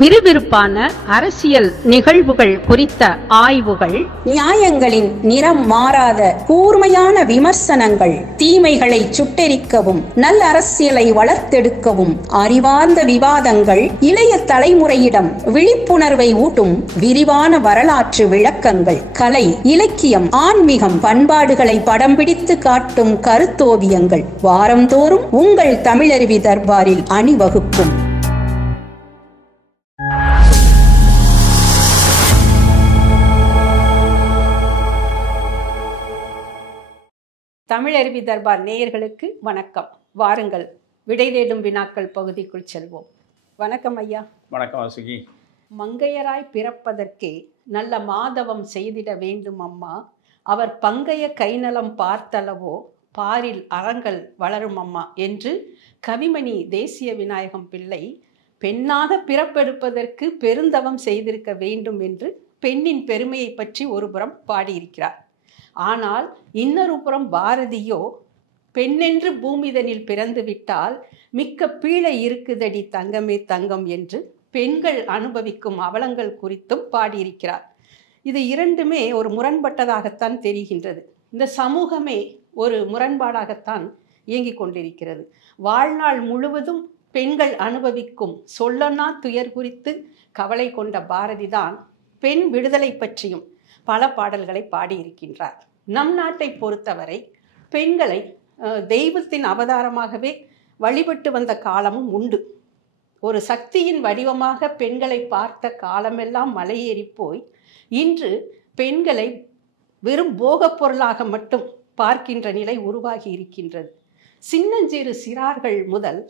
விறுவிறுப்பான அரசியல் நிகழ்வுகள் குறித்த ஆய்வுகள், நியாயங்களின் நிறம் மாறாத கூர்மையான விமர்சனங்கள், தீமைகளை சுட்டெரிக்கவும் நல்ல அரசியலை வளர்த்தெடுக்கவும் அறிவார்ந்த விவாதங்கள், இளைய தலைமுறையிடம் விழிப்புணர்வை ஊட்டும் விரிவான வரலாற்று விளக்கங்கள், கலை, இலக்கியம், ஆன்மீகம், பண்பாடுகளை படம் பிடித்து காட்டும் கருத்தோவியங்கள் வாரந்தோறும் உங்கள் தமிழருவி தர்பாரில் அணிவகுக்கும். தமிழருவி தர்பார் நேயர்களுக்கு வணக்கம். வாருங்கள், விடை தேடும் வினாக்கள் பகுதிக்குள் செல்வோம். வணக்கம் ஐயா. வணக்கம் வாசுகி. மங்கையராய் பிறப்பதற்கே நல்ல மாதவம் செய்திட வேண்டும் அம்மா, அவர் பங்கைய கைநலம் பார்த்தளவோ பாரில் அறங்கள் வளரும் அம்மா என்று கவிமணி தேசிய விநாயகம் பிள்ளை பெண்ணாக பிறப்பெடுப்பதற்கு பெருந்தவம் செய்திருக்க வேண்டும் என்று பெண்ணின் பெருமையை பற்றி ஒருபுறம் பாடியிருக்கிறார். ஆனால் இன்னொரு புறம் பாரதியோ பெண்ணென்று பூமிதனில் பிறந்து விட்டால் மிக்க பீழை இருக்குதடி தங்கமே தங்கம் என்று பெண்கள் அனுபவிக்கும் அவலங்கள் குறித்தும் பாடியிருக்கிறார். இது இரண்டுமே ஒரு முரண்பட்டதாகத்தான் தெரிகின்றது. இந்த சமூகமே ஒரு முரண்பாடாகத்தான் இயங்கிக் கொண்டிருக்கிறது. வாழ்நாள் முழுவதும் பெண்கள் அனுபவிக்கும் சொல்லனா துயர் குறித்து கவலை கொண்ட பாரதிதான் பெண் விடுதலை பற்றியும் பல பாடல்களை பாடியிருக்கின்றார். நம் நாட்டை பொறுத்தவரை பெண்களை தெய்வத்தின் அவதாரமாகவே வழிபட்டு வந்த காலமும் உண்டு. ஒரு சக்தியின் வடிவமாக பெண்களை பார்த்த காலமெல்லாம் மலையேறி போய் இன்று பெண்களை வெறும் போகப் பொருளாக மட்டும் பார்க்கின்ற நிலை உருவாகி இருக்கின்றது. சின்னஞ்சிறு சிறார்கள் முதல்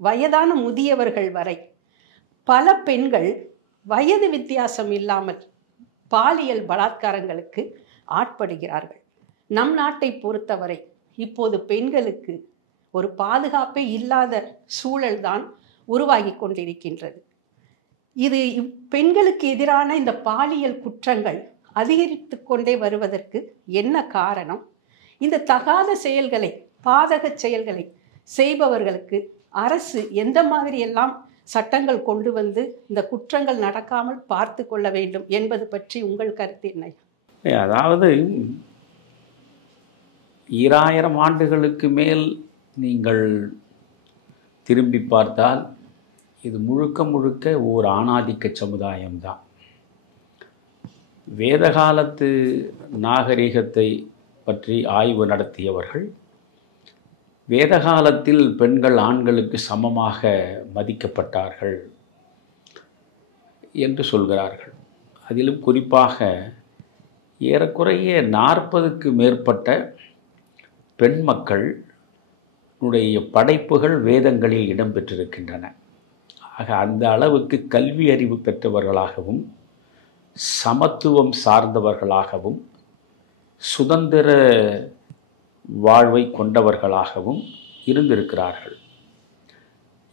வயதான முதியவர்கள் வரை பல பெண்கள் வயது வித்தியாசம் இல்லாமல் பாலியல் பலாத்காரங்களுக்கு ஆட்படுகிறார்கள். நம் நாட்டை பொறுத்தவரை இப்போது பெண்களுக்கு ஒரு பாதுகாப்பே இல்லாத சூழல்தான் உருவாகி கொண்டிருக்கின்றது. இது பெண்களுக்கு எதிரான இந்த பாலியல் குற்றங்கள் அதிகரித்து கொண்டே வருவதற்கு என்ன காரணம்? இந்த தகாத செயல்களை, பாதக செயல்களை செய்பவர்களுக்கு அரசு எந்த மாதிரி எல்லாம் சட்டங்கள் கொண்டு வந்து இந்த குற்றங்கள் நடக்காமல் பார்த்து கொள்ள வேண்டும் என்பது பற்றி உங்கள் கருத்து என்ன? அதாவது 2000 ஆண்டுகளுக்கு மேல் நீங்கள் திரும்பி பார்த்தால் இது முழுக்க முழுக்க ஓர் ஆணாதிக்க சமுதாயம்தான். வேதகாலத்து நாகரிகத்தை பற்றி ஆய்வு நடத்தியவர்கள் வேதகாலத்தில் பெண்கள் ஆண்களுக்கு சமமாக மதிக்கப்பட்டார்கள் என்று சொல்கிறார்கள். அதிலும் குறிப்பாக ஏறக்குறைய 40க்கு மேற்பட்ட பெண் மக்களுடைய படைப்புகள் வேதங்களில் இடம்பெற்றிருக்கின்றன. ஆக அந்த அளவுக்கு கல்வி அறிவு பெற்றவர்களாகவும் சமத்துவம் சார்ந்தவர்களாகவும் சுதந்திர வாழ்வை கொண்டவர்களாகவும் இருந்திருக்கிறார்கள்.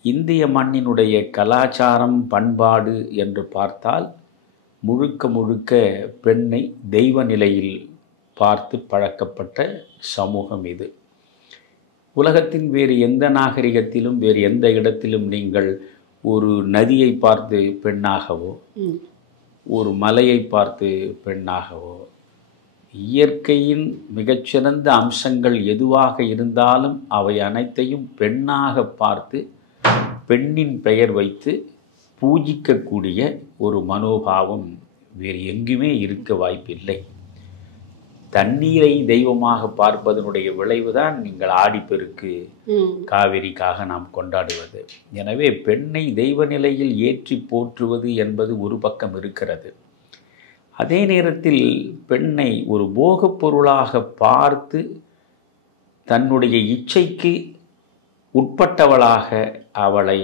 இந்திய மண்ணினுடைய கலாச்சாரம், பண்பாடு என்று பார்த்தால் முழுக்க முழுக்க பெண்ணை தெய்வ நிலையில் பார்த்து பழக்கப்பட்ட சமூகம் இது. உலகத்தின் வேறு எந்த நாகரிகத்திலும் வேறு எந்த இடத்திலும் நீங்கள் ஒரு நதியை பார்த்து பெண்ணாகவோ, ஒரு மலையை பார்த்து பெண்ணாகவோ, இயற்கையின் மிகச்சிறந்த அம்சங்கள் எதுவாக இருந்தாலும் அவை அனைத்தையும் பெண்ணாக பார்த்து பெண்ணின் பெயர் வைத்து பூஜிக்கக்கூடிய ஒரு மனோபாவம் வேறு எங்குமே இருக்க வாய்ப்பில்லை. தண்ணீரை தெய்வமாக பார்ப்பதனுடைய விளைவுதான் நீங்கள் ஆடிப்பெருக்கு, காவிரிக்காக நாம் கொண்டாடுவது. எனவே பெண்ணை தெய்வ நிலையில் ஏற்றி போற்றுவது என்பது ஒரு பக்கம் இருக்கிறது. அதே நேரத்தில் பெண்ணை ஒரு போகப் பொருளாக பார்த்து தன்னுடைய இச்சைக்கு உட்பட்டவளாக அவளை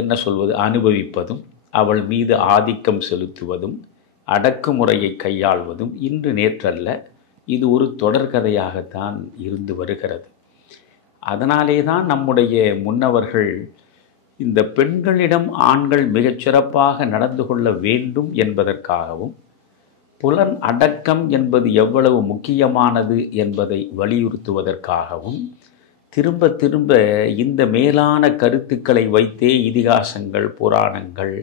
என்ன சொல்வது அனுபவிப்பதும், அவள் மீது ஆதிக்கம் செலுத்துவதும், அடக்குமுறையை கையாள்வதும் இன்று நேற்றல்ல, இது ஒரு தொடர்கதையாகத்தான் இருந்து வருகிறது. அதனாலே தான் நம்முடைய முன்னவர்கள் இந்த பெண்களிடம் ஆண்கள் மிகச்சிறப்பாக நடந்து கொள்ள வேண்டும் என்பதற்காகவும், புலன் அடக்கம் என்பது எவ்வளவு முக்கியமானது என்பதை வலியுறுத்துவதற்காகவும் திரும்ப திரும்ப இந்த மேலான கருத்துக்களை வைத்தே இதிகாசங்கள், புராணங்கள்,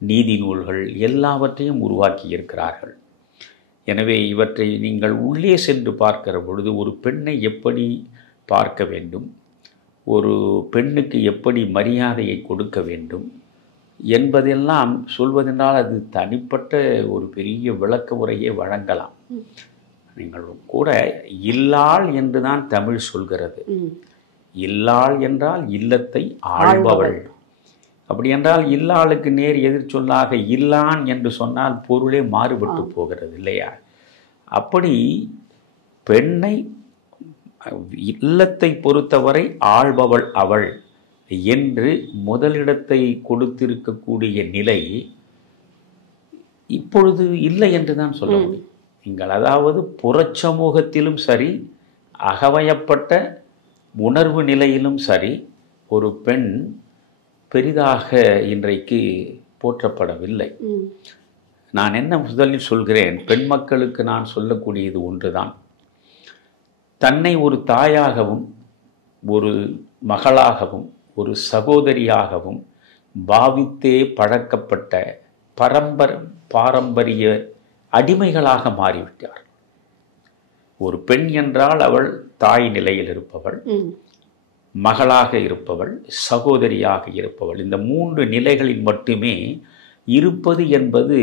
நீதி நூல்கள் எல்லாவற்றையும் உருவாக்கி இருக்கிறார்கள். எனவே இவற்றை நீங்கள் உள்ளே சென்று பார்க்கிற பொழுது ஒரு பெண்ணை எப்படி பார்க்க வேண்டும், ஒரு பெண்ணுக்கு எப்படி மரியாதையை கொடுக்க வேண்டும் என்பதெல்லாம் சொல்வதென்றால் அது தனிப்பட்ட ஒரு பெரிய விளக்க உரையை வழங்கலாம். நீங்கள் கூட இல்லாள் என்று தான் தமிழ் சொல்கிறது. இல்லாள் என்றால் இல்லத்தை ஆள்பவள். அப்படி என்றால் இல்லாளுக்கு நேர் எதிர் சொல்லாக இல்லான் என்று சொன்னால் பொருளே மாறுபட்டு போகிறது இல்லையா? அப்படி பெண்ணை இல்லத்தை பொறுத்தவரை ஆள்பவள் அவள் என்று முதலிடத்தை கொடுத்திருக்கக்கூடிய நிலை இப்பொழுது இல்லை என்று தான் சொல்ல முடியும். நீங்கள் அதாவது புறச்சமூகத்திலும் சரி, அகவயப்பட்ட உணர்வு நிலையிலும் சரி, ஒரு பெண் பெரிதாக இன்றைக்கு போற்றப்படவில்லை. நான் என்ன முதலில் சொல்கிறேன், பெண் மக்களுக்கு நான் சொல்லக்கூடியது ஒன்றுதான். தன்னை ஒரு தாயாகவும் ஒரு மகளாகவும் ஒரு சகோதரியாகவும் பாவித்தே பழக்கப்பட்ட பாரம்பரிய அடிமைகளாக மாறிவிட்டார். ஒரு பெண் என்றால் அவள் தாய் நிலையில் இருப்பவள், மகளாக இருப்பவள், சகோதரியாக இருப்பவள். இந்த 3 நிலைகளில் மட்டுமே இருப்பது என்பது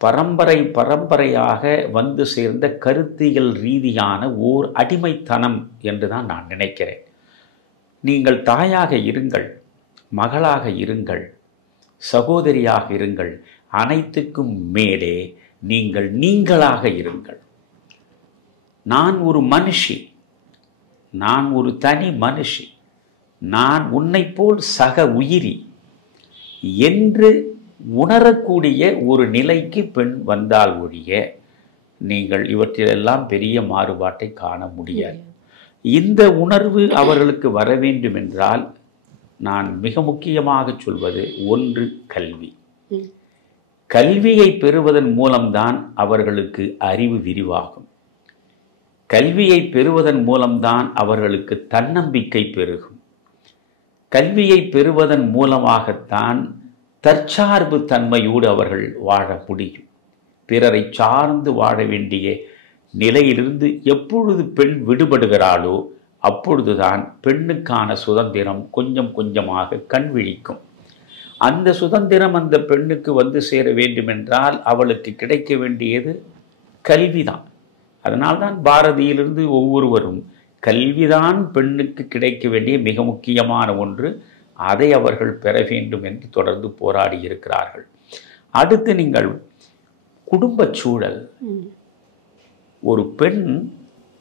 பரம்பரையாக வந்து சேர்ந்த கருத்தியல் ரீதியான ஓர் அடிமைத்தனம் என்று தான் நான் நினைக்கிறேன். நீங்கள் தாயாக இருங்கள், மகளாக இருங்கள், சகோதரியாக இருங்கள், அனைத்துக்கும் மேலே நீங்கள் நீங்களாக இருங்கள். நான் ஒரு மனுஷி, நான் ஒரு தனி மனுஷி, நான் உன்னை போல் சக உயிரி என்று உணரக்கூடிய ஒரு நிலைக்கு பெண் வந்தால் ஒழிய நீங்கள் இவற்றிலெல்லாம் பெரிய மாறுபாட்டை காண முடியாது. இந்த உணர்வு அவர்களுக்கு வர வேண்டும் என்றால் நான் மிக முக்கியமாக சொல்வது ஒன்று கல்வி. கல்வியை பெறுவதன் மூலம்தான் அவர்களுக்கு அறிவு விரிவாகும். கல்வியை பெறுவதன் மூலம்தான் அவர்களுக்கு தன்னம்பிக்கை பெருகும். கல்வியை பெறுவதன் மூலமாகத்தான் தற்சார்பு தன்மையோடு அவர்கள் வாழ முடியும். பிறரை சார்ந்து வாழ வேண்டிய நிலையிலிருந்து எப்பொழுது பெண் விடுபடுகிறாளோ அப்பொழுதுதான் பெண்ணுக்கான சுதந்திரம் கொஞ்சம் கொஞ்சமாக கண் விழிக்கும். அந்த சுதந்திரம் அந்த பெண்ணுக்கு வந்து சேர வேண்டுமென்றால் அவளுக்கு கிடைக்க வேண்டியது கல்விதான். அதனால்தான் பாரதியிலிருந்து ஒவ்வொருவரும் கல்விதான் பெண்ணுக்கு கிடைக்க வேண்டிய மிக முக்கியமான ஒன்று, அதை அவர்கள் பெற வேண்டும் என்று தொடர்ந்து போராடி இருக்கிறார்கள். அடுத்து நீங்கள் குடும்ப சூழல். ஒரு பெண்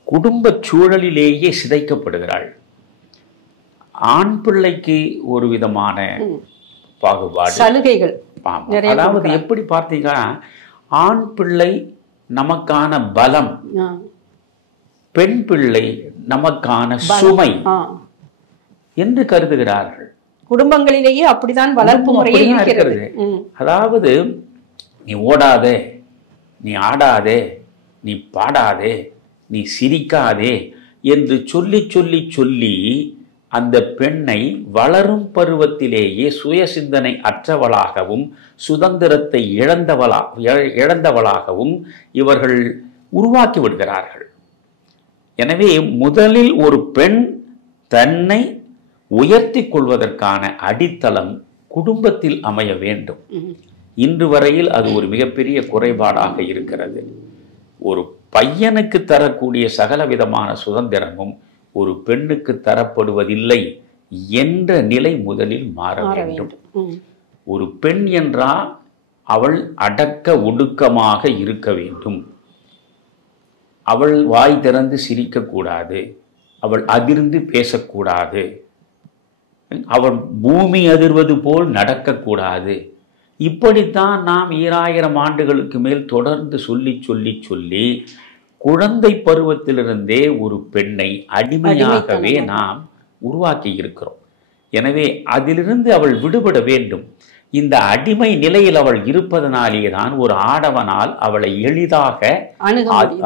குடும்ப சூழலிலேயே சிதைக்கப்படுகிறாள். ஆண் பிள்ளைக்கு ஒரு விதமான பாகுபாடு, சலுகைகள். அதாவது எப்படி பார்த்தீங்கன்னா, ஆண் பிள்ளை நமக்கான பலம், பெண் பிள்ளை நமக்கான சுமை என்று கருதுகிறார்கள். குடும்பங்களிலேயே அப்படிதான் வளர்ப்பு முறையே இருக்கிறது. அதாவது நீ ஓடாதே, நீ ஆடாதே, நீ பாடாதே, நீ சிரிக்காதே என்று சொல்லி சொல்லி சொல்லி அந்த பெண்ணை வளரும் பருவத்திலேயே சுய சிந்தனை அற்றவளாகவும் சுதந்திரத்தை இழந்தவளாகவும் இவர்கள் உருவாக்கி விடுகிறார்கள். எனவே முதலில் ஒரு பெண் தன்னை உயர்த்தி கொள்வதற்கான அடித்தளம் குடும்பத்தில் அமைய வேண்டும். இன்று வரையில் அது ஒரு மிகப்பெரிய குறைபாடாக இருக்கிறது. ஒரு பையனுக்கு தரக்கூடிய சகல விதமான சுதந்திரமும் ஒரு பெண்ணுக்கு தரப்படுவதில்லை என்ற நிலை முதலில் மாற வேண்டும். ஒரு பெண் என்றால் அவள் அடக்க ஒடுக்கமாக இருக்க வேண்டும். அவள் வாய் திறந்து சிரிக்கக்கூடாது, அவள் அதிர்ந்து பேசக்கூடாது, அவள் பூமி அதிர்வது போல் நடக்கக்கூடாது. இப்படித்தான் நாம் 2000 ஆண்டுகளுக்கு மேல் தொடர்ந்து சொல்லி சொல்லி சொல்லி குழந்தை பருவத்திலிருந்தே ஒரு பெண்ணை அடிமையாகவே நாம் உருவாக்கி இருக்கிறோம். எனவே அதிலிருந்து அவள் விடுபட வேண்டும். இந்த அடிமை நிலையில் அவள் இருப்பதனாலேதான் ஒரு ஆடவனால் அவளை எளிதாக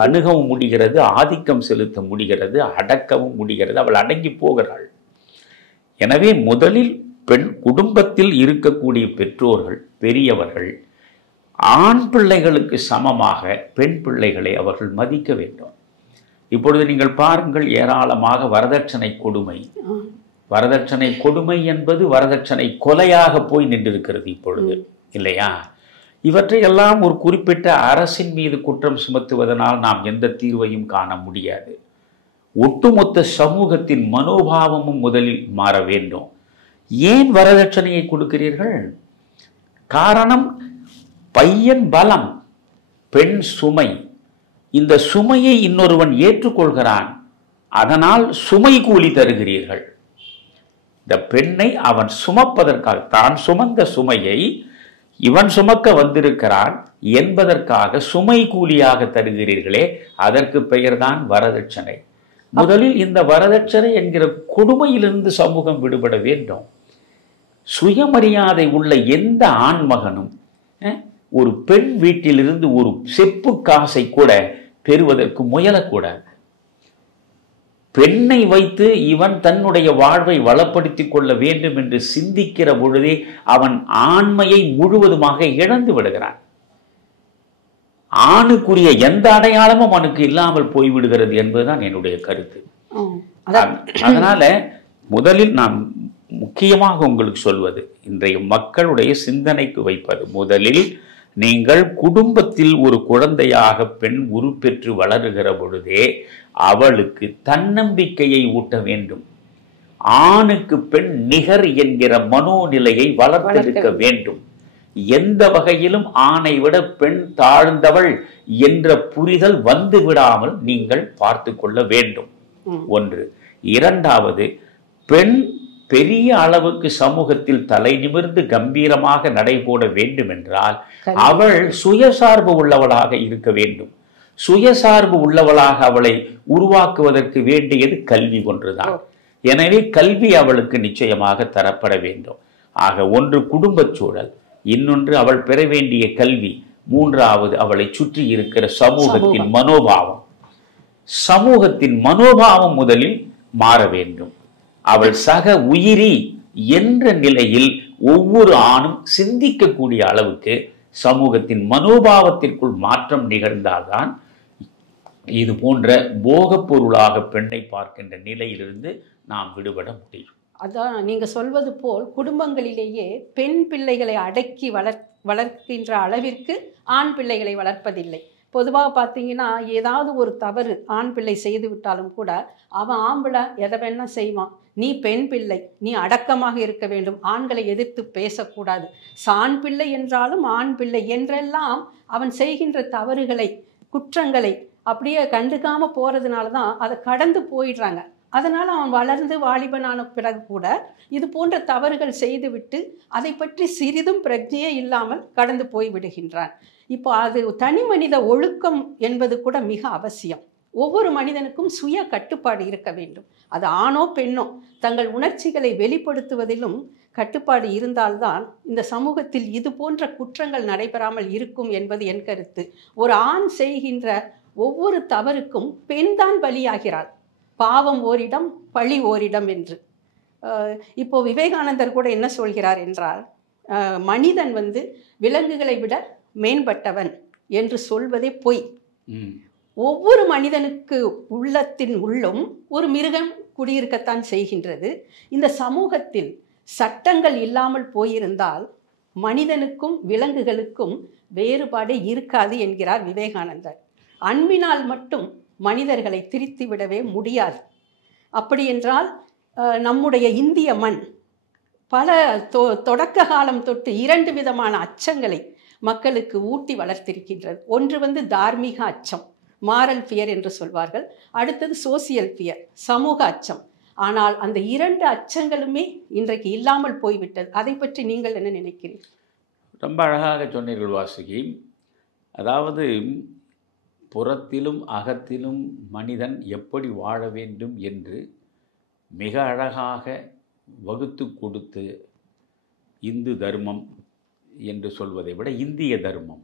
அணுகவும் முடிகிறது, ஆதிக்கம் செலுத்த முடிகிறது, அடக்கவும் முடிகிறது, அவள் அடங்கி போகிறாள். எனவே முதலில் பெண் குடும்பத்தில் இருக்கக்கூடிய பெற்றோர்கள், பெரியவர்கள் ஆண் பிள்ளைகளுக்கு சமமாக பெண் பிள்ளைகளை அவர்கள் மதிக்க வேண்டும். இப்பொழுது நீங்கள் பாருங்கள், ஏராளமாக வரதட்சணை கொடுமை. வரதட்சணை கொடுமை என்பது வரதட்சணை கொலையாக போய் நின்றிருக்கிறது இப்பொழுது, இல்லையா? இவற்றையெல்லாம் ஒரு குறிப்பிட்ட அரசின் மீது குற்றம் சுமத்துவதனால் நாம் எந்த தீர்வையும் காண முடியாது. ஒட்டுமொத்த சமூகத்தின் மனோபாவமும் முதலில் மாற வேண்டும். ஏன் வரதட்சணையை கொடுக்கிறீர்கள்? காரணம் பையன் பலம், பெண் சுமை. இந்த சுமையை இன்னொருவன் ஏற்றுக்கொள்கிறான், அதனால் சுமை கூலி தருகிறீர்கள். இந்த பெண்ணை அவன் சுமப்பதற்காக, தான் சுமந்த சுமையை இவன் சுமக்க வந்திருக்கிறான் என்பதற்காக சுமை கூலியாக தருகிறீர்களே, அதற்கு பெயர்தான் வரதட்சணை. முதலில் இந்த வரதட்சணை என்கிற கொடுமையிலிருந்து சமூகம் விடுபட வேண்டும். சுயமரியாதை உள்ள எந்த ஆண்மகனும் ஒரு பெண் வீட்டிலிருந்து ஒரு செப்பு காசை கூட பெறுவதற்கு முயலக்கூடாது. பெண்ணை வைத்து இவன் தன்னுடைய வாழ்வை வளப்படுத்திக் கொள்ள வேண்டும் என்று சிந்திக்கிற பொழுதே அவன் ஆண்மையை முழுவதுமாக இழந்து விடுகிறான். ஆணுக்குரிய எந்த அடையாளமும் அவனுக்கு இல்லாமல் போய்விடுகிறது என்பதுதான் என்னுடைய கருத்து. அதனால முதலில் நான் முக்கியமாக உங்களுக்கு சொல்வது, இன்றைய மக்களுடைய சிந்தனைக்கு வைப்பது, முதலில் நீங்கள் குடும்பத்தில் ஒரு குழந்தையாக பெண் உருப்பெற்று வளருகிற பொழுதே அவளுக்கு தன்னம்பிக்கையை ஊட்ட வேண்டும். ஆணுக்கு பெண் நிகர் என்கிற மனோநிலையை வளர்த்தெடுக்க வேண்டும். எந்த வகையிலும் ஆணை விட பெண் தாழ்ந்தவள் என்ற புரிதல் வந்து விடாமல் நீங்கள் பார்த்து கொள்ள வேண்டும். ஒன்று. இரண்டாவது, பெண் பெரிய அளவுக்கு சமூகத்தில் தலை நிமிர்ந்து கம்பீரமாக நடைபோட வேண்டும் என்றால் அவள் சுயசார்பு உள்ளவளாக இருக்க வேண்டும். சுயசார்பு உள்ளவளாக அவளை உருவாக்குவதற்கு வேண்டியது கல்வி ஒன்றுதான். எனவே கல்வி அவளுக்கு நிச்சயமாக தரப்பட வேண்டும். ஆக ஒன்று குடும்பச் சூழல், இன்னொன்று அவள் பெற வேண்டிய கல்வி, மூன்றாவது அவளை சுற்றி இருக்கிற சமூகத்தின் மனோபாவம். சமூகத்தின் மனோபாவம் முதலில் மாற வேண்டும். அவள் சக உயிரி என்ற நிலையில் ஒவ்வொரு ஆணும் சிந்திக்கக்கூடிய அளவுக்கு சமூகத்தின் மனோபாவத்திற்குள் மாற்றம் நிகழ்ந்தால்தான் இது போன்ற போகப் பொருளாக பெண்ணை பார்க்கின்ற நிலையிலிருந்து நாம் விடுபட முடியும். அதான் நீங்க சொல்வது போல் குடும்பங்களிலேயே பெண் பிள்ளைகளை அடக்கி வளர்க்கின்ற அளவிற்கு ஆண் பிள்ளைகளை வளர்ப்பதில்லை. பொதுவாக பார்த்தீங்கன்னா, ஏதாவது ஒரு தவறு ஆண் பிள்ளை செய்து விட்டாலும் கூட அவன் ஆம்பளை எதை வேணா செய்வான், நீ பெண் பிள்ளை, நீ அடக்கமாக இருக்க வேண்டும், ஆண்களை எதிர்த்து பேசக்கூடாது, ஆண் பிள்ளை என்றாலும் ஆண் பிள்ளை என்றெல்லாம் அவன் செய்கின்ற தவறுகளை, குற்றங்களை அப்படியே கண்டுக்காம போறதுனால தான் அதை கடந்து போயிடுறாங்க. அதனால் அவன் வளர்ந்து வாலிபனான பிறகு கூட இது போன்ற தவறுகள் செய்துவிட்டு அதை பற்றி சிறிதும் பிரஜையே இல்லாமல் கடந்து போய் விடுகின்றான். இப்போ அது தனி மனித ஒழுக்கம் என்பது கூட மிக அவசியம். ஒவ்வொரு மனிதனுக்கும் சுய கட்டுப்பாடு இருக்க வேண்டும். அது ஆணோ பெண்ணோ தங்கள் உணர்ச்சிகளை வெளிப்படுத்துவதிலும் கட்டுப்பாடு இருந்தால்தான் இந்த சமூகத்தில் இது போன்ற குற்றங்கள் நடைபெறாமல் இருக்கும் என்பது என் கருத்து. ஒரு ஆண் செய்கின்ற ஒவ்வொரு தவறுக்கும் பெண்தான் பலியாகிறாள். பாவம் ஓரிடம், பழி ஓரிடம் என்று. இப்போ விவேகானந்தர் கூட என்ன சொல்கிறார் என்றால், மனிதன் விலங்குகளை விட மேம்பட்டவன் என்று சொல்வதே பொய். ஒவ்வொரு மனிதனுக்கு உள்ளத்தின் உள்ளும் ஒரு மிருகம் குடியிருக்கத்தான் செய்கின்றது. இந்த சமூகத்தில் சட்டங்கள் இல்லாமல் போயிருந்தால் மனிதனுக்கும் விலங்குகளுக்கும் வேறுபாடே இருக்காது என்கிறார் விவேகானந்தர். அன்பினால் மட்டும் மனிதர்களை திரித்து விடவே முடியாது. அப்படி என்றால் நம்முடைய இந்திய மண் பல தொடக்க காலம் தொட்டு 2 விதமான அச்சங்களை மக்களுக்கு ஊட்டி வளர்த்திருக்கின்றது. ஒன்று தார்மீக அச்சம், மாரல் ஃபியர் என்று சொல்வார்கள். அடுத்தது சோசியல் ஃபியர், சமூக அச்சம். ஆனால் அந்த 2 அச்சங்களுமே இன்றைக்கு இல்லாமல் போய்விட்டது. அதை பற்றி நீங்கள் என்ன நினைக்கிறீர்கள்? ரொம்ப அழகாக சொன்னீர்கள் வாசுகி. அதாவது புறத்திலும் அகத்திலும் மனிதன் எப்படி வாழ வேண்டும் என்று மிக அழகாக வகுத்து கொடுத்து இந்து தர்மம், என்று சொல்வதை விட இந்திய தர்மம்,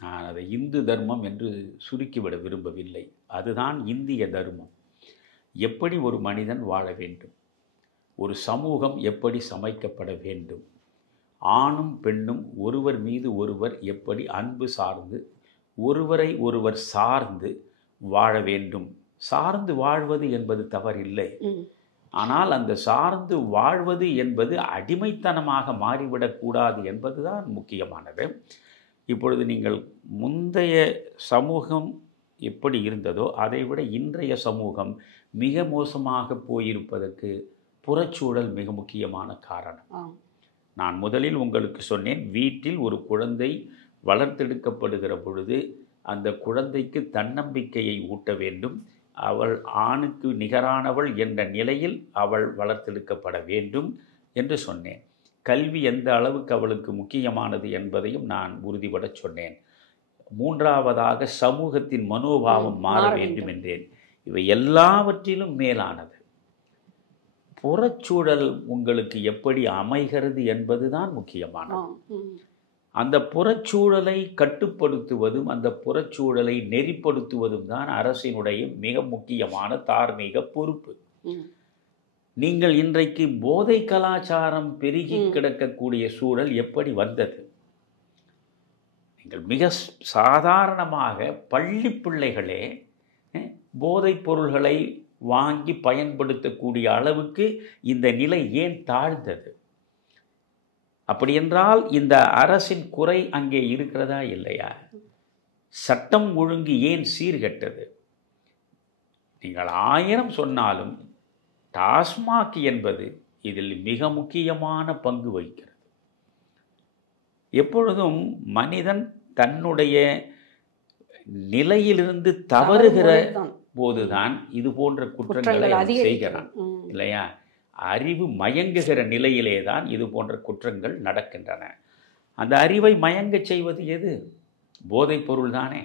நான் அதை இந்து தர்மம் என்று சுருக்கிவிட விரும்பவில்லை, அதுதான் இந்திய தர்மம். எப்படி ஒரு மனிதன் வாழ வேண்டும், ஒரு சமூகம் எப்படி சமைக்கப்பட வேண்டும், ஆணும் பெண்ணும் ஒருவர் மீது ஒருவர் எப்படி அன்பு சார்ந்து ஒருவரை ஒருவர் சார்ந்து வாழ வேண்டும். சார்ந்து வாழ்வது என்பது தவறில்லை, ஆனால் அந்த சார்ந்து வாழ்வது என்பது அடிமைத்தனமாக மாறிவிடக்கூடாது என்பதுதான் முக்கியமானது. இப்பொழுது நீங்கள் முந்தைய சமூகம் எப்படி இருந்ததோ அதைவிட இன்றைய சமூகம் மிக மோசமாக போயிருப்பதற்கு புறச்சூழல் மிக முக்கியமான காரணம். நான் முதலில் உங்களுக்கு சொன்னேன், வீட்டில் ஒரு குழந்தை வளர்த்தெடுக்கப்படுகிற பொழுது அந்த குழந்தைக்கு தன்னம்பிக்கையை ஊட்ட வேண்டும். அவள் ஆணுக்கு நிகரானவள் என்ற நிலையில் அவள் வளர்த்தெடுக்கப்பட வேண்டும் என்று சொன்னேன். கல்வி எந்த அளவுக்கு அவளுக்கு முக்கியமானது என்பதையும் நான் உறுதிபட சொன்னேன். மூன்றாவதாக சமூகத்தின் மனோபாவம் மாற வேண்டும் என்றேன். இவை எல்லாவற்றிலும் மேலானது புறச்சூழல் உங்களுக்கு எப்படி அமைகிறது என்பதுதான் முக்கியமானது. அந்த புறச்சூழலை கட்டுப்படுத்துவதும் அந்த புறச்சூழலை நெறிப்படுத்துவதும் தான் அரசினுடைய மிக முக்கியமான தார்மீக பொறுப்பு. நீங்கள் இன்றைக்கு போதை கலாச்சாரம் பெருகி கிடக்கக்கூடிய சூழல் எப்படி வந்தது? நீங்கள் மிக சாதாரணமாக பள்ளி பிள்ளைகளே போதைப் பொருள்களை வாங்கி பயன்படுத்தக்கூடிய அளவுக்கு இந்த நிலை ஏன் தாழ்ந்தது? அப்படி என்றால் இந்த அரசின் குறை அங்கே இருக்கிறதா இல்லையா? சட்டம் ஒழுங்கு ஏன் சீர்கெட்டது? நீங்கள் 1000 சொன்னாலும் டாஸ்மாக் என்பது இதில் மிக முக்கியமான பங்கு வகிக்கிறது. எப்பொழுதும் மனிதன் தன்னுடைய நிலையிலிருந்து தவறுகிற போதுதான் இது போன்ற குற்றங்களை செய்கிறான் இல்லையா? அறிவு மயங்குகிற நிலையிலே தான் இது போன்ற குற்றங்கள் நடக்கின்றன. அந்த அறிவை மயங்க செய்வது எது? போதைப் பொருள் தானே.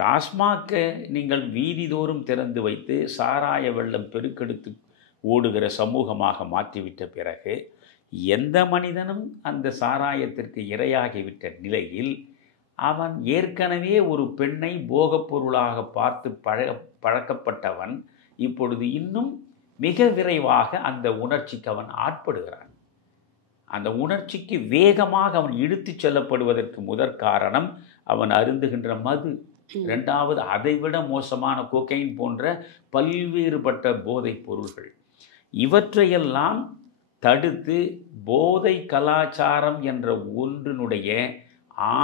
டாஸ்மாக்கை நீங்கள் வீதிதோறும் திறந்து வைத்து சாராய வெள்ளம் பெருக்கெடுத்து ஓடுகிற சமூகமாக மாற்றிவிட்ட பிறகு எந்த மனிதனும் அந்த சாராயத்திற்கு இரையாகிவிட்ட நிலையில் அவன் ஏற்கனவே ஒரு பெண்ணை போகப் பொருளாக பார்த்து பழக்கப்பட்டவன் இப்பொழுது இன்னும் மிக விரைவாக அந்த உணர்ச்சிக்கு அவன் ஆட்படுகிறான். அந்த உணர்ச்சிக்கு வேகமாக அவன் இழுத்து செல்லப்படுவதற்கு முதற் காரணம் அவன் அருந்துகின்ற மது. இரண்டாவது, அதைவிட மோசமான கோகைன் போன்ற பல்வேறுபட்ட போதைப் பொருள்கள். இவற்றையெல்லாம் தடுத்து போதை கலாச்சாரம் என்ற ஒன்றினுடைய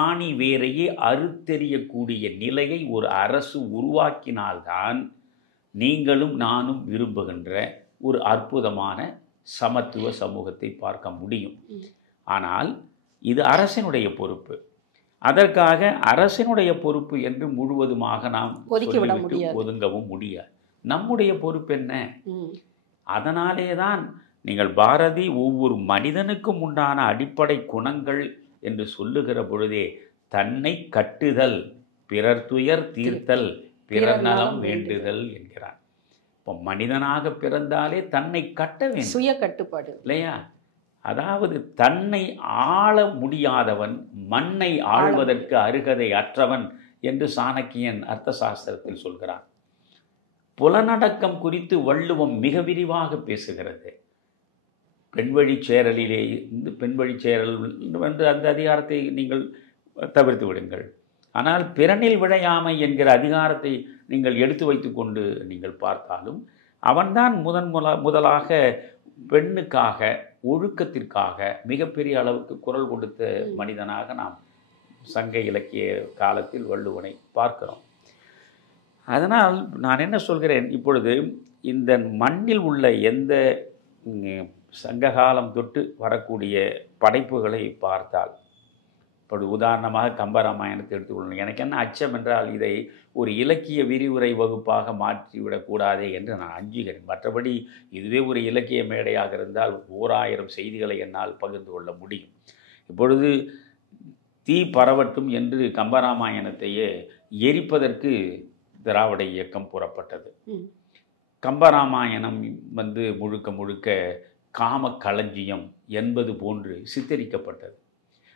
ஆணி வேரையே அறுத்தெறியக்கூடிய நிலையை ஒரு அரசு உருவாக்கினால்தான் நீங்களும் நானும் விரும்புகின்ற ஒரு அற்புதமான சமத்துவ சமூகத்தை பார்க்க முடியும். ஆனால் இது அரசினுடைய பொறுப்பு. அதற்காக அரசினுடைய பொறுப்பு என்று முழுவதுமாக நாம் ஒதுங்கவும் முடியாது. நம்முடைய பொறுப்பு என்ன? அதனாலே தான் நீங்கள் பாரதி ஒவ்வொரு மனிதனுக்கும் உண்டான அடிப்படை குணங்கள் என்று சொல்லுகிற பொழுதே தன்னை கட்டுதல், பிறர் துயர் தீர்த்தல், பிறர் நலம் வேண்டுதல் என்கிறார். இப்போ மனிதனாக பிறந்தாலே தன்னை கட்ட வேண்டும், சுய கட்டுப்பாடு இல்லையா? அதாவது தன்னை ஆள முடியாதவன் மண்ணை ஆள்வதற்கு அருகதை அற்றவன் என்று சாணக்கியன் அர்த்த சாஸ்திரத்தில் சொல்கிறான். புலனடக்கம் குறித்து வள்ளுவம் மிக விரிவாக பேசுகிறது. பெண்வழி சேரலிலே பெண்வழி சேரல் என்று அந்த அதிகாரத்தை நீங்கள் தவிர்த்து விடுங்கள். ஆனால் பிறனில் விழையாமை என்கிற அதிகாரத்தை நீங்கள் எடுத்து வைத்து கொண்டு நீங்கள் பார்த்தாலும் அவன்தான் முதலாக பெண்ணுக்காக ஒழுக்கத்திற்காக மிகப்பெரிய அளவுக்கு குரல் கொடுத்த மனிதனாக நாம் சங்க இலக்கிய காலத்தில் வள்ளுவனை பார்க்கிறோம். அதனால் நான் என்ன சொல்கிறேன், இப்பொழுது இந்த மண்ணில் உள்ள எந்த சங்ககாலம் தொட்டு வரக்கூடிய படைப்புகளை பார்த்தால், இப்படி உதாரணமாக கம்பராமாயணத்தை எடுத்துக்கொள்ளணும். எனக்கு என்ன அச்சம் என்றால் இதை ஒரு இலக்கிய விரிவுரை வகுப்பாக மாற்றிவிடக்கூடாதே என்று நான் அஞ்சுகிறேன். மற்றபடி இதுவே ஒரு இலக்கிய மேடையாக இருந்தால் 1000 செய்திகளை என்னால் பகிர்ந்து கொள்ள முடியும். இப்பொழுது தீ பரவட்டும் என்று கம்பராமாயணத்தையே எரிப்பதற்கு திராவிட இயக்கம் புறப்பட்டது. கம்பராமாயணம் முழுக்க முழுக்க காம களஞ்சியம் என்பது போன்று சித்தரிக்கப்பட்டது.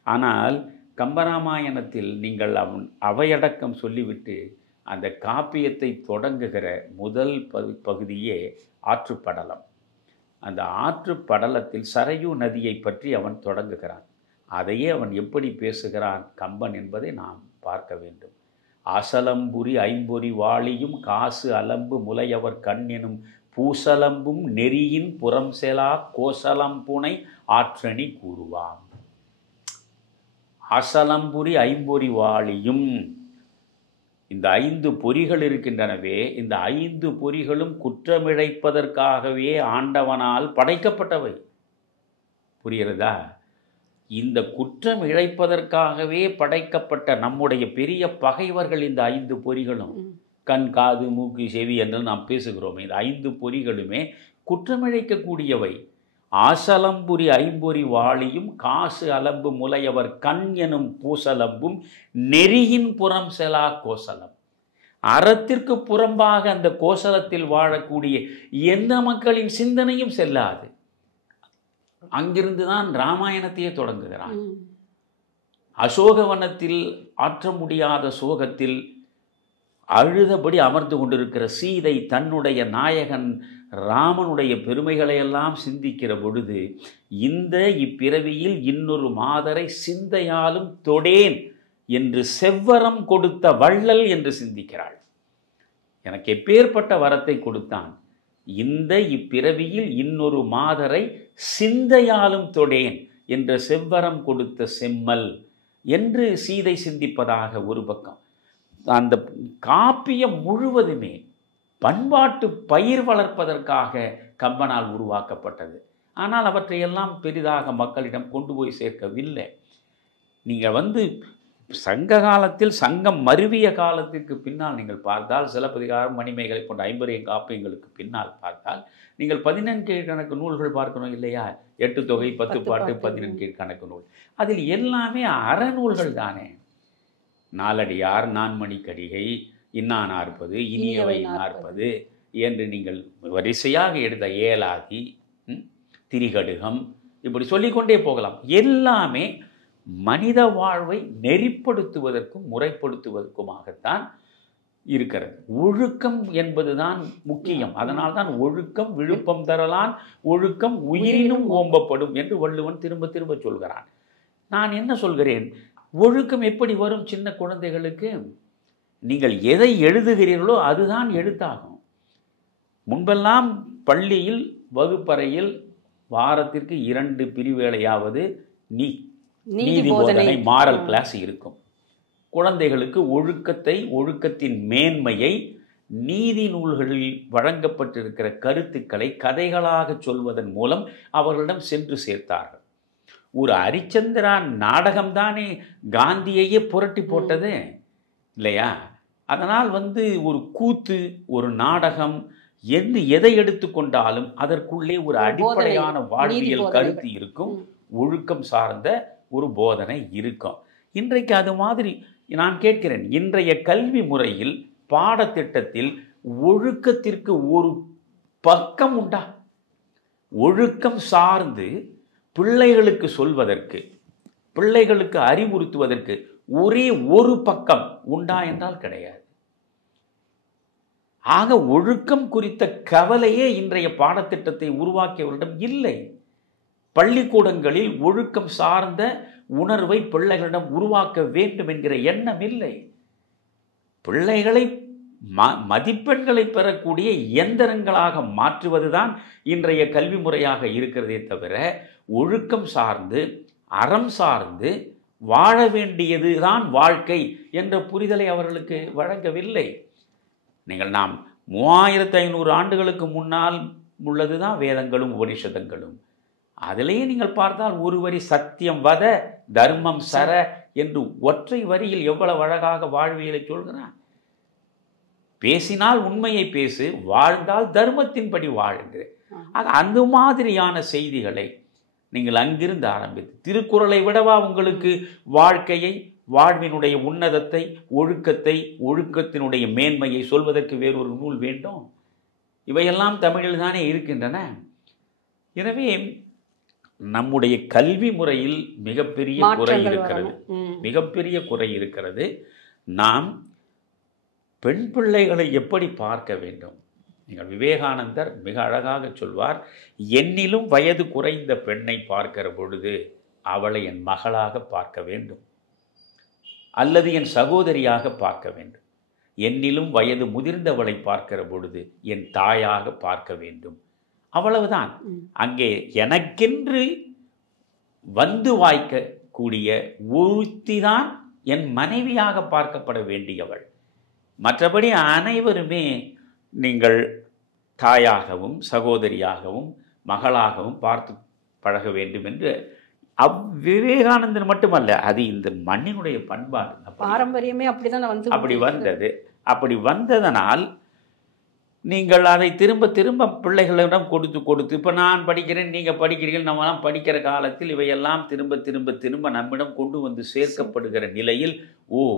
ஆனால் கம்பராமாயணத்தில் நீங்கள் அவையடக்கம் சொல்லிவிட்டு அந்த காப்பியத்தை தொடங்குகிற முதல் பகுதியே ஆற்றுப்படலம். அந்த ஆற்றுப்படலத்தில் சரையு நதியை பற்றி அவன் தொடங்குகிறான். அதையே அவன் எப்படி பேசுகிறான் கம்பன் என்பதை நாம் பார்க்க வேண்டும். அசலம்புரி ஐம்பொறி வாளியும் காசு அலம்பு முலையவர் கண் எனும் பூசலம்பும் நெறியின் புறம் செலா கோசலம்புனை ஆற்றணி கூறுவாம். அசலம்புரி ஐம்பொறி வாளியும், இந்த 5 பொறிகள் இருக்கின்றனவே, இந்த 5 பொறிகளும் குற்றமிழைப்பதற்காகவே ஆண்டவனால் படைக்கப்பட்டவை. புரிகிறதா? இந்த குற்றம் இழைப்பதற்காகவே படைக்கப்பட்ட நம்முடைய பெரிய பகைவர்கள் இந்த 5 பொறிகளும். கண், காது, மூக்கு, செவி என்று நாம் பேசுகிறோம். இந்த 5 பொறிகளுமே குற்றமிழைக்கக்கூடியவை. ஆசலம்புரி ஐம்பொறி வாளியும் காசு அலம்பு முலையவர் கண் எனும் பூசலம்பும் நெறியின் புறம் செலா கோசலம். அறத்திற்கு புறம்பாக அந்த கோசலத்தில் வாழக்கூடிய எந்த மக்களின் சிந்தனையும் செல்லாது. அங்கிருந்து தான் ராமாயணத்தையே தொடங்குகிறான். அசோகவனத்தில் ஆற்ற முடியாத சோகத்தில் அழுதபடி அமர்ந்து கொண்டிருக்கிற சீதை தன்னுடைய நாயகன் ராமனுடைய பெருமைகளையெல்லாம் சிந்திக்கிற பொழுது, இந்த இப்பிறவியில் இன்னொரு மாதரை சிந்தையாலும் தொடேன் என்று செவ்வரம் கொடுத்த வள்ளல் என்று சிந்திக்கிறாள். எனக்கு எப்பேற்பட்ட வரத்தை கொடுத்தான், இந்த இப்பிறவியில் இன்னொரு மாதரை சிந்தையாலும் தொடேன் என்ற செவ்வரம் கொடுத்த செம்மல் என்று சீதை சிந்திப்பதாக ஒரு பக்கம். அந்த காப்பியம் முழுவதுமே பண்பாட்டு பயிர் வளர்ப்பதற்காக கம்பனால் உருவாக்கப்பட்டது. ஆனால் அவற்றையெல்லாம் பெரிதாக மக்களிடம் கொண்டு போய் சேர்க்கவில்லை. நீங்கள் சங்க காலத்தில், சங்கம் மருவிய காலத்திற்கு பின்னால் நீங்கள் பார்த்தால், சிலப்பதிகாரம், மணிமேகலை போன்ற 50 காப்பியங்களுக்கு பின்னால் பார்த்தால் நீங்கள் 14 கணக்கு நூல்கள் பார்க்கணும் இல்லையா? 8 தொகை, 10 பாட்டு, 14 கணக்கு நூல். அதில் எல்லாமே அறநூல்கள் தானே. நாலடியார், நான்மணிக்கடிகை, இன்னா 40, இனியவை 40 என்று நீங்கள் வரிசையாக எடுத்த ஏலாதி, திரிகடுகம், இப்படி சொல்லிக்கொண்டே போகலாம். எல்லாமே மனித வாழ்வை நெறிப்படுத்துவதற்கும் முறைப்படுத்துவதற்குமாகத்தான் இருக்கிறது. ஒழுக்கம் என்பதுதான் முக்கியம். அதனால்தான் ஒழுக்கம் விழுப்பம் தரலான், ஒழுக்கம் உயிரினும் ஓம்பப்படும் என்று வள்ளுவன் திரும்ப திரும்ப சொல்கிறான். நான் என்ன சொல்கிறேன், ஒழுக்கம் எப்படி வரும் சின்ன குழந்தைகளுக்கு? நீங்கள் எதை எழுதுகிறீர்களோ அதுதான் எழுத்தாகும். முன்பெல்லாம் பள்ளியில் வகுப்பறையில் வாரத்திற்கு 2 பிரிவேளையாவது நீதி போதனை, மாரல் கிளாஸ் இருக்கும். குழந்தைகளுக்கு ஒழுக்கத்தை, ஒழுக்கத்தின் மேன்மையை, நீதி நூல்களில் வழங்கப்பட்டிருக்கிற கருத்துக்களை கதைகளாக சொல்வதன் மூலம் அவர்களிடம் சென்று சேர்த்தார்கள். ஒரு அரிச்சந்திரா நாடகம்தானே காந்தியையே புரட்டி போட்டது இல்லையா? அதனால் ஒரு கூத்து, ஒரு நாடகம், எதை எடுத்துக்கொண்டாலும் அதற்குள்ளே ஒரு அடிப்படையான வாழ்வியல் கருத்து இருக்கும், ஒழுக்கம் சார்ந்த ஒரு போதனை இருக்கும். இன்றைக்கு அது மாதிரி நான் கேட்கிறேன், இன்றைய கல்வி முறையில் பாடத்திட்டத்தில் ஒழுக்கத்திற்கு ஒரு பக்கம் உண்டா? ஒழுக்கம் சார்ந்து பிள்ளைகளுக்கு சொல்வதற்கு, பிள்ளைகளுக்கு அறிவுறுத்துவதற்கு ஒரே ஒரு பக்கம் உண்டா என்றால் கிடையாது. ஆக ஒழுக்கம் குறித்த கவலையே இன்றைய பாடத்திட்டத்தை உருவாக்கியவரிடம் இல்லை. பள்ளிக்கூடங்களில் ஒழுக்கம் சார்ந்த உணர்வை பிள்ளைகளிடம் உருவாக்க வேண்டும் என்கிற எண்ணம் இல்லை. பிள்ளைகளை மதிப்பெண்களை பெறக்கூடிய இயந்திரங்களாக மாற்றுவதுதான் இன்றைய கல்வி முறையாக இருக்கிறதே தவிர, ஒழுக்கம் சார்ந்து அறம் சார்ந்து வாழ வேண்டியது தான் வாழ்க்கை என்ற புரிதலை அவர்களுக்கு வழங்கவில்லை. நாம் 3500 ஆண்டுகளுக்கு முன்னால் உள்ளது தான் வேதங்களும் உபனிஷதங்களும். அதிலேயே நீங்கள் பார்த்தால் ஒரு வரி சத்தியம் வத தர்மம் சர என்று ஒற்றை வரியில் எவ்வளவு அழகாக வாழ்வியலை சொல்கிறான். பேசினால் உண்மையை பேசு, வாழ்ந்தால் தர்மத்தின்படி வாழ்ந்து. அந்த மாதிரியான செய்திகளை நீங்கள் அங்கிருந்து ஆரம்பித்து, திருக்குறளை விடவா உங்களுக்கு வாழ்க்கையை, வாழ்வினுடைய உன்னதத்தை, ஒழுக்கத்தை, ஒழுக்கத்தினுடைய மேன்மையை சொல்வதற்கு வேறொரு நூல் வேண்டும்? இவையெல்லாம் தமிழில் தானே இருக்கின்றன. எனவே நம்முடைய கல்வி முறையில் மிகப்பெரிய குறை இருக்கிறது, மிகப்பெரிய குறை இருக்கிறது. நாம் பெண் பிள்ளைகளை எப்படி பார்க்க வேண்டும்? நீங்கள் விவேகானந்தர் மிக அழகாக சொல்வார், என்னிலும் வயது குறைந்த பெண்ணை பார்க்கிற பொழுது அவளை என் மகளாக பார்க்க வேண்டும், அல்லது என் சகோதரியாக பார்க்க வேண்டும். என்னிலும் வயது முதிர்ந்தவளை பார்க்கிற பொழுது என் தாயாக பார்க்க வேண்டும். அவ்வளவுதான். அங்கே எனக்கென்று வந்து வாய்க்கக்கூடிய ஒருத்திதான் என் மனைவியாக பார்க்கப்பட வேண்டியவள். மற்றபடி அனைவருமே நீங்கள் தாயாகவும் சகோதரியாகவும் மகளாகவும் பார்த்து பழக வேண்டும் என்று விவேகானந்தர் மட்டுமல்ல, அது இந்த மண்ணினுடைய பண்பாடு, பாரம்பரியமே அப்படிதான் அப்படி வந்தது. அப்படி வந்ததனால் நீங்கள் அதை திரும்ப திரும்ப பிள்ளைகளிடம் கொடுத்து இப்போ நான் படிக்கிறேன், நீங்கள் படிக்கிறீர்கள், நம்மலாம் படிக்கிற காலத்தில் இவையெல்லாம் திரும்ப திரும்ப திரும்ப நம்மிடம் கொண்டு வந்து சேர்க்கப்படுகிற நிலையில்,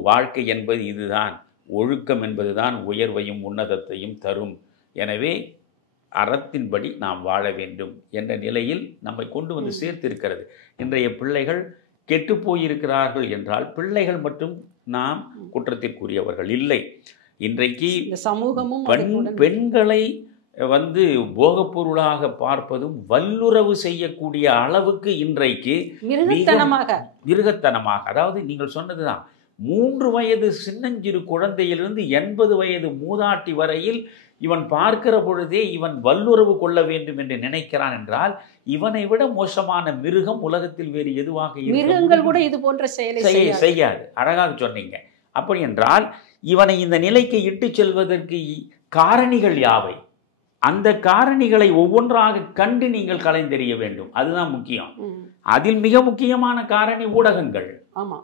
வாழ்க்கை என்பது இதுதான், ஒழுக்கம் என்பதுதான் உயர்வையும் உன்னதத்தையும் தரும், எனவே அறத்தின்படி நாம் வாழ வேண்டும் என்ற நிலையில் நம்மை கொண்டு வந்து சேர்த்திருக்கிறது. இன்றைய பிள்ளைகள் கெட்டு போயிருக்கிறார்கள் என்றால் பிள்ளைகள் மட்டும் நாம் குற்றத்திற்குரியவர்கள் இல்லை. இன்றைக்கு சமூகமும் பெண்களை போகப்பொருளாக பார்ப்பதும் வல்லுறவு செய்யக்கூடிய அளவுக்கு இன்றைக்கு மிருகத்தனமாக, அதாவது நீங்கள் சொன்னதுதான், 3 வயது சின்னஞ்சிறு குழந்தையிலிருந்து 80 வயது மூதாட்டி வரையில் இவன் பார்க்கிற பொழுதே இவன் வல்லுறவு கொள்ள வேண்டும் என்று நினைக்கிறான் என்றால், இவனை விட மோசமான மிருகம் உலகத்தில் வேறு எதுவாக மிருகங்கள் கூட இது போன்ற செய்யாது. அழகாக சொன்னீங்க. அப்படி என்றால் இவனை இந்த நிலைக்கு இட்டு செல்வதற்கு காரணிகள் யாவை? அந்த காரணிகளை ஒவ்வொன்றாக கண்டு நீங்கள் கலைந்தெறிய வேண்டும். அதுதான் முக்கியம். அதில் மிக முக்கியமான காரணி ஊடகங்கள். ஆமா,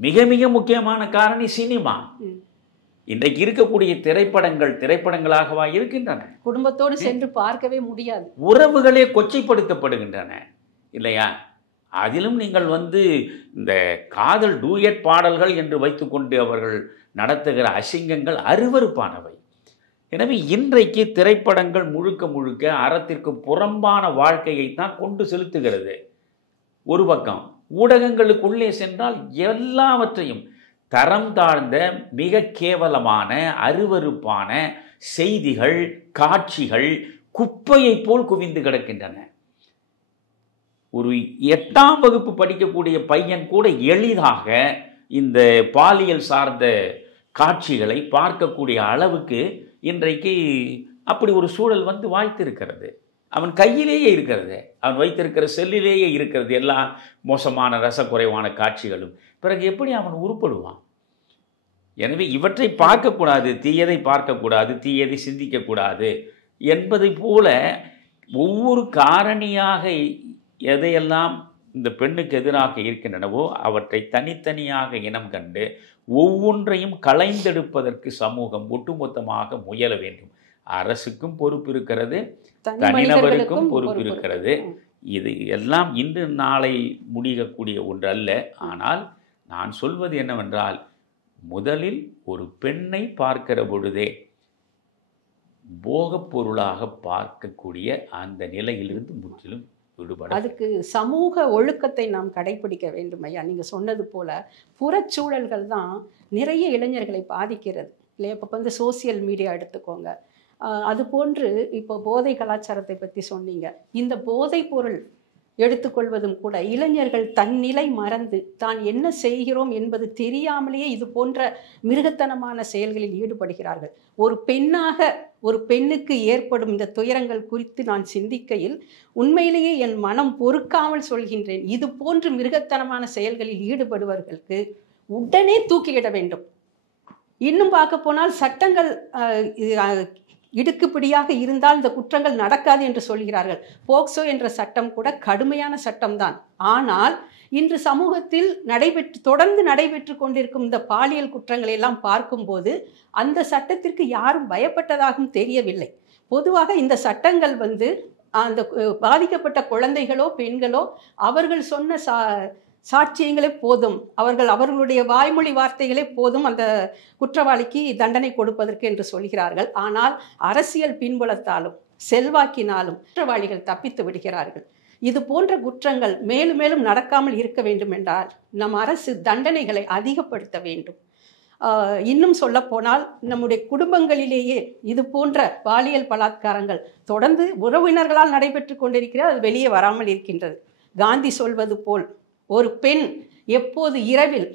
மிக மிக முக்கியமான காரணி சினிமா. இன்றைக்கு இருக்கக்கூடிய திரைப்படங்களாகவா இருக்கின்றன? குடும்பத்தோடு சென்று பார்க்கவே முடியாது. உறவுகளே கொச்சைப்படுத்தப்படுகின்றன இல்லையா? அதிலும் நீங்கள் இந்த காதல் டூயட் பாடல்கள் என்று வைத்துக்கொண்டு அவர்கள் நடத்துகிற அசிங்கங்கள் அருவருப்பானவை. எனவே இன்றைக்கு திரைப்படங்கள் முழுக்க முழுக்க அறத்திற்கு புறம்பான வாழ்க்கையைத்தான் கொண்டு செலுத்துகிறது. ஒரு பக்கம் ஊடகங்களுக்குள்ளே சென்றால் எல்லாவற்றையும் தரம் தாழ்ந்த மிக கேவலமான அருவருப்பான செய்திகள், காட்சிகள் குப்பையை போல் குவிந்து கிடக்கின்றன. ஒரு 8ஆம் வகுப்பு படிக்கக்கூடிய பையன் கூட எளிதாக இந்த பாலியல் சார்ந்த காட்சிகளை பார்க்கக்கூடிய அளவுக்கு இன்றைக்கு அப்படி ஒரு சூழல் வாய்த்திருக்கிறது. அவன் கையிலேயே இருக்கிறது, அவன் வைத்திருக்கிற செல்லிலேயே இருக்கிறது எல்லா மோசமான ரசக்குறைவான காட்சிகளும். பிறகு எப்படி அவன் உருப்படுவான்? எனவே இவற்றை பார்க்கக்கூடாது, தீயதை பார்க்கக்கூடாது, தீயதை சிந்திக்கக்கூடாது என்பதை போல ஒவ்வொரு காரணியாக எதையெல்லாம் இந்த பெண்ணுக்கு எதிராக இருக்கின்றனவோ அவற்றை தனித்தனியாக இனம் கண்டு ஒவ்வொன்றையும் களைந்தெடுப்பதற்கு சமூகம் ஒட்டுமொத்தமாக முயல வேண்டும். அரசுக்கும் பொறுப்பு இருக்கிறது, தனிநபருக்கும் பொறுப்பு இருக்கிறது. இது எல்லாம் இன்று நாளை முடியக்கூடிய ஒன்று அல்ல. ஆனால் நான் சொல்வது என்னவென்றால், முதலில் ஒரு பெண்ணை பார்க்கிற பொழுதே போகப் பொருளாக பார்க்கக்கூடிய அந்த நிலையிலிருந்து முற்றிலும் விடுபட, அதுக்கு சமூக ஒழுக்கத்தை நாம் கடைபிடிக்க வேண்டும் ஐயா. நீங்கள் சொன்னது போல புறச்சூழல்கள் தான் நிறைய இளைஞர்களை பாதிக்கிறது இல்லையா? இப்போ சோசியல் மீடியா எடுத்துக்கோங்க. அது போன்று இப்போ போதை கலாச்சாரத்தை பற்றி சொன்னீங்க. இந்த போதை பொருள் எடுத்துக்கொள்வதும் கூட இளைஞர்கள் தன்னிலை மறந்து தான் என்ன செய்கிறோம் என்பது தெரியாமலேயே இது போன்ற மிருகத்தனமான செயல்களில் ஈடுபடுகிறார்கள். ஒரு பெண்ணுக்கு ஏற்படும் இந்த துயரங்கள் குறித்து நான் சிந்திக்கையில் உண்மையிலேயே என் மனம் பொறுக்காமல் சொல்கின்றேன், இது போன்று மிருகத்தனமான செயல்களில் ஈடுபடுவர்களுக்கு உடனே தூக்கிலிட வேண்டும். இன்னும் பார்க்க போனால் சட்டங்கள் இடுக்குப்பிடியாக இருந்தால் இந்த குற்றங்கள் நடக்காது என்று சொல்கிறார்கள். போக்சோ என்ற சட்டம் கூட கடுமையான சட்டம்தான். ஆனால் இன்று சமூகத்தில் தொடர்ந்து நடைபெற்று கொண்டிருக்கும் இந்த பாலியல் குற்றங்களை எல்லாம் பார்க்கும்போது அந்த சட்டத்திற்கு யாரும் பயப்பட்டதாகவும் தெரியவில்லை. பொதுவாக இந்த சட்டங்கள் அந்த பாதிக்கப்பட்ட குழந்தைகளோ பெண்களோ அவர்கள் சொன்ன சாட்சியங்களே போதும், அவர்களுடைய வாய்மொழி வார்த்தைகளே போதும் அந்த குற்றவாளிக்கு தண்டனை கொடுப்பதற்கு என்று சொல்கிறார்கள். ஆனால் அரசியல் பின்புலத்தாலும் செல்வாக்கினாலும் குற்றவாளிகள் தப்பித்து விடுகிறார்கள். இது போன்ற குற்றங்கள் மேலும் மேலும் நடக்காமல் இருக்க வேண்டும் என்றால் நம் அரசு தண்டனைகளை அதிகப்படுத்த வேண்டும். இன்னும் சொல்லப்போனால் நம்முடைய குடும்பங்களிலேயே இது போன்ற பாலியல் பலாத்காரங்கள் தொடர்ந்து உறவினர்களால் நடைபெற்று கொண்டிருக்கிறது, அது வெளியே வராமல் இருக்கின்றது. காந்தி சொல்வது போல் ஒரு பெண் எப்போது இரவில்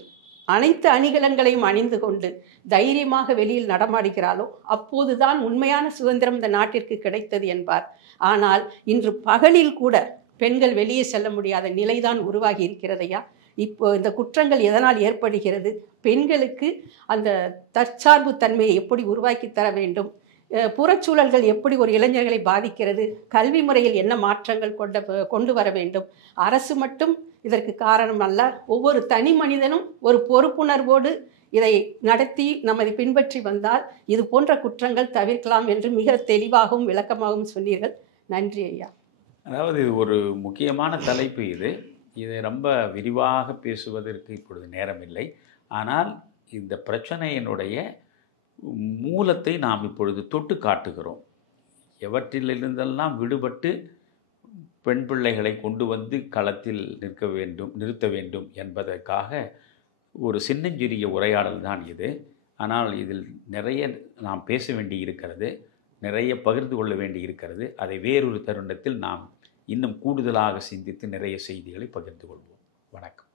அனைத்து அணிகலன்களையும் அணிந்து கொண்டு தைரியமாக வெளியில் நடமாடுகிறாளோ அப்போதுதான் உண்மையான சுதந்திரம் இந்த நாட்டிற்கு கிடைத்தது என்பார். ஆனால் இன்று பகலில் கூட பெண்கள் வெளியே செல்ல முடியாத நிலைதான் உருவாகி இருக்கிறதையா. இப்போ இந்த குற்றங்கள் எதனால் ஏற்படுகிறது? பெண்களுக்கு அந்த தற்சார்பு தன்மையை எப்படி உருவாக்கி தர வேண்டும், புறச்சூழல்கள் எப்படி ஒரு இளைஞர்களை பாதிக்கிறது, கல்வி முறையில் என்ன மாற்றங்கள் கொண்டு வர வேண்டும். அரசு மட்டும் இதற்கு காரணம் அல்ல, ஒவ்வொரு தனி மனிதனும் ஒரு பொறுப்புணர்வோடு இதை நடத்தி நம்ம பின்பற்றி வந்தால் இது போன்ற குற்றங்கள் தவிர்க்கலாம் என்று மிக தெளிவாகவும் விளக்கமாகவும் சொன்னீர்கள். நன்றி ஐயா. அதாவது இது ஒரு முக்கியமான தலைப்பு. இதை ரொம்ப விரிவாக பேசுவதற்கு இப்பொழுது நேரமில்லை. ஆனால் இந்த பிரச்சனையினுடைய மூலத்தை நாம் இப்பொழுது தொட்டு காட்டுகிறோம். எவற்றிலிருந்தெல்லாம் விடுபட்டு பெண் பிள்ளைகளை கொண்டு வந்து களத்தில் நிறுத்த வேண்டும் என்பதற்காக ஒரு சின்னஞ்சிறிய உரையாடல் தான் இது. ஆனால் இதில் நிறைய நாம் பேச வேண்டி இருக்கிறது, நிறைய பகிர்ந்து கொள்ள வேண்டி இருக்கிறது. அதை வேறொரு தருணத்தில் நாம் இன்னும் கூடுதலாக சிந்தித்து நிறைய செய்திகளை பகிர்ந்து கொள்வோம். வணக்கம்.